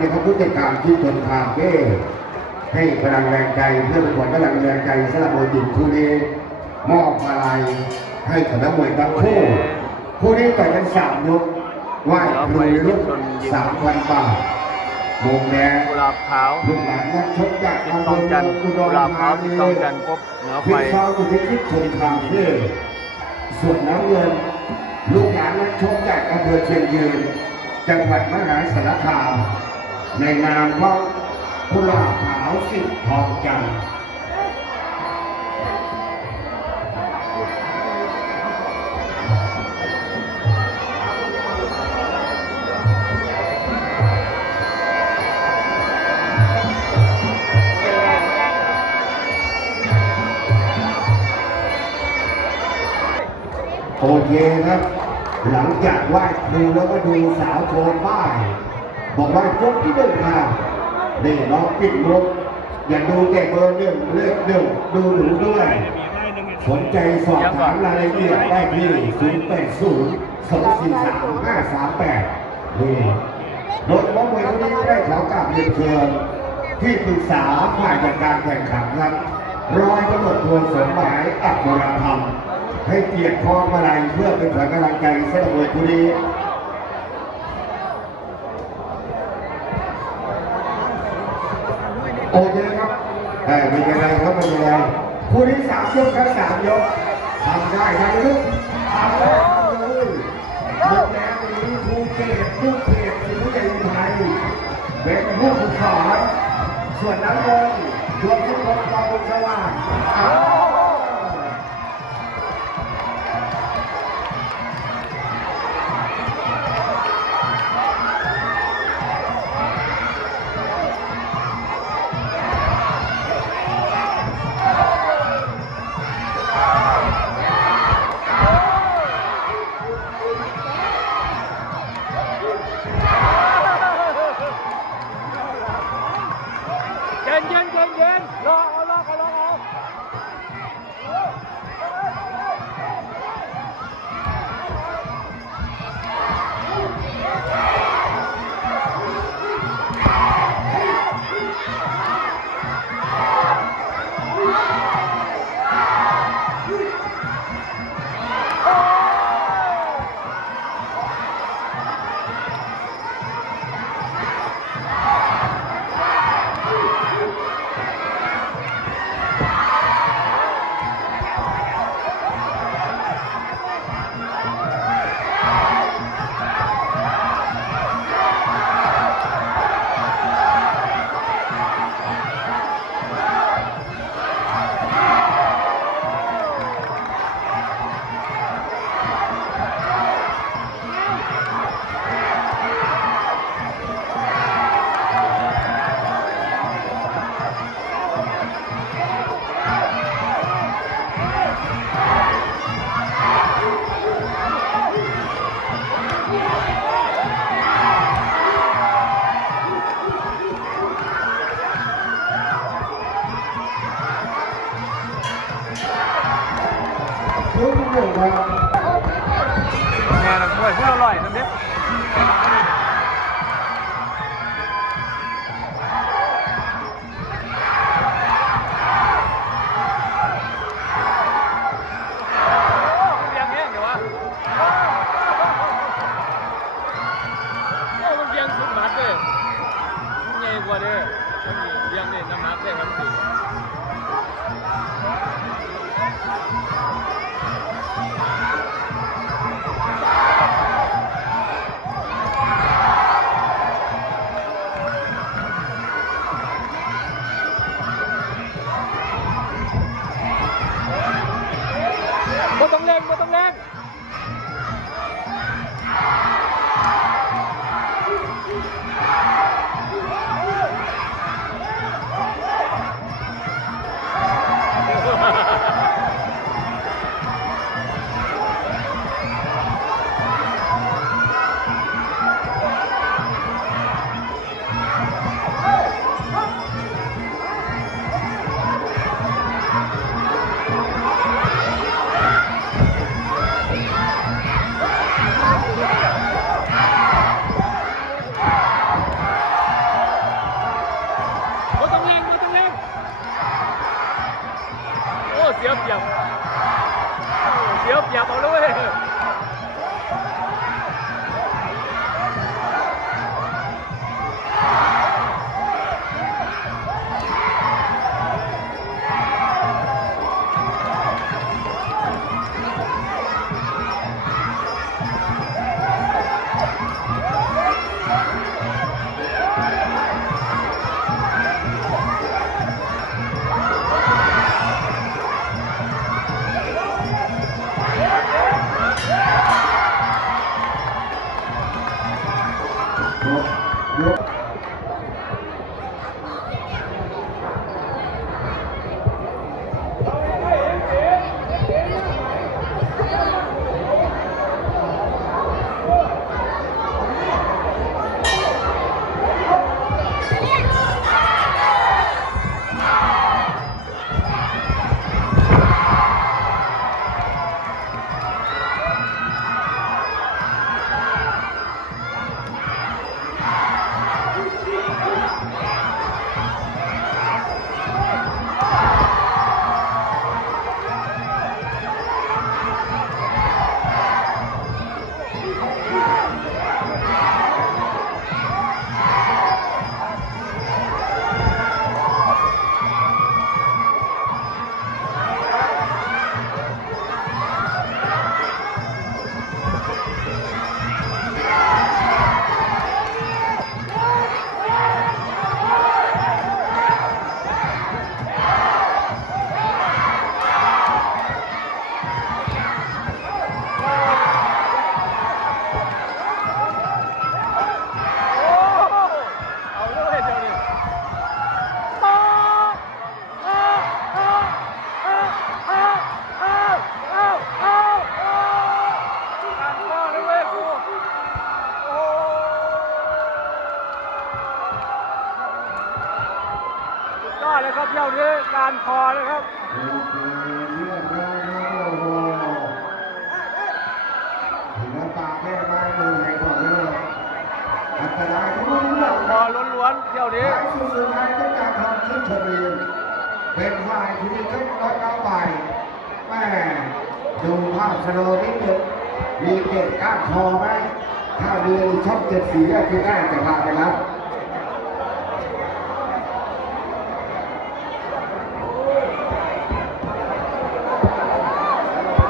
เป็นผู้จัดการที่ทนทางเก้ให้กำลังแรงใจเพื่อเป็นขวัญกำลังแรงใจสำหรับมวยติดคู่นี้มอบมาลัยให้กับนักมวยทั้งคู่คู่นี้ต่อยกันสามยกไหว้ครูลุกสามพันบาทวงแดงกุหลาบขาวลูกหลานนักชกจากทิศต้องจันกุหลาบขาวทิศต้องจันพบเหนือไฟพิซซ่าอุที่ทิศชนทางเก้ส่วนน้ำเงิน ลูกหลานนักชกจากอำเภอเชียงยืนจังหวัดมหาสารคาม ในนามของกุหลาบขาวสิทธิ์ทองจันทร์โอเคครับ หลังจากไหว้ครูแล้วก็ดูสาวโชว์ป้าย บอกว่ายกที่หนึ่งค่ะนี่น้องปิดมุกอย่าดูแต่เบอร์หนึ่งเลขหนึ่งดูหนูด้วย สนใจสอบถามรายละเอียดได้ที่ 0 8 0 2 4 3 5 3 8 นี่รถมอเตอร์ไซค์คนนี้ได้ขอกราบเรียนเชิญที่ปรึกษาฝ่ายจัดการแข่งขันครับร้อยตำรวจโทสมหมายอักบรธรรม ให้เกียรติคล้องมาลัยเพื่อเป็นขวัญกำลังใจสำหรับมวย คู่นี้โอเคครับเออไม่เป็นไรครับไม่เป็นไรคู่นี้สามยกครับสามยกทำได้ทั้งลูกทำได้เลยหมดแล้วนี้ภูเก็ตลูกเก็ตเป็นผู้ใหญ่ไทยเป็นผู้ฝึกสอนส่วนน้ำเงินดวงทุกคนกองบุญสว่าง ย็ ยงนี่น้ำหนักเลยครับสิบ่ Yep. อันตรายทุกเรื่องคอล้วนๆเที่ยวนี้ท้สุดสุดท้ายก็การทำขึ้นชมรีเป็นฝ่ายที่มีขึ้นร้อยเก้าใบแม่ดูภาพสโลนิดนึงมีเกตก้านคอไหมถ้าเรือช่องเจ็ดสีก็คือได้จะพาไปแล้ว